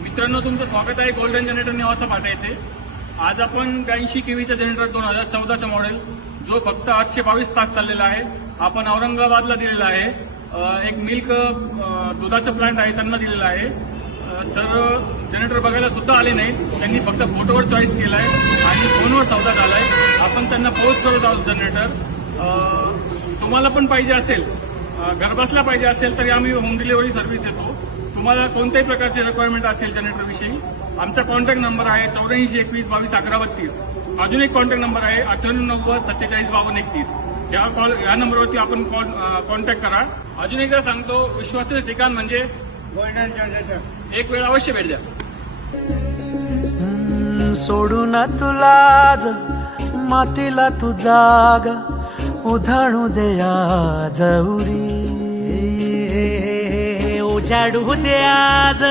मित्रांनो, तुमचं स्वागत आहे गोल्डन जनरेटर निवासा फाटा येथे. आज आपण 82 केव्हीचा जनरेटर 2014चा मॉडेल जो फक्त 822 तास चाललेला आहे आपण औरंगाबादला दिलेला आहे. एक मिल्क दुधाचं प्लांट आहे त्यांना दिलेला आहे. सर जनरेटर बघायला सुद्धा आले नाहीत, त्यांनी फक्त फोटोवर चॉईस केलाय आणि फोनवर सौदा झालाय. आपण त्यांना पोस्ट करत आहोत जनरेटर. तुम्हाला पण पाहिजे असेल, घरबसल्या पाहिजे असेल तरी आम्ही होम डिलिव्हरी सर्व्हिस देतो. तुम्हाला कोणत्याही प्रकारची रिक्वायरमेंट असेल जनरेटरविषयी आमचा कॉन्टॅक्ट नंबर आहे 84 21 22 11 32. अजून एक कॉन्टॅक्ट नंबर आहे 98 90 47 52 31. या नंबरवरती आपण कॉन्टॅक्ट करा. अजून एकदा सांगतो, विश्वासाचे ठिकाण म्हणजे गोल्डन जनरेटर. एक वेळ अवश्य भेट द्या. सोडून तुला मातीला तू जाग उधाणू दे आज उरी उजाडू दे आज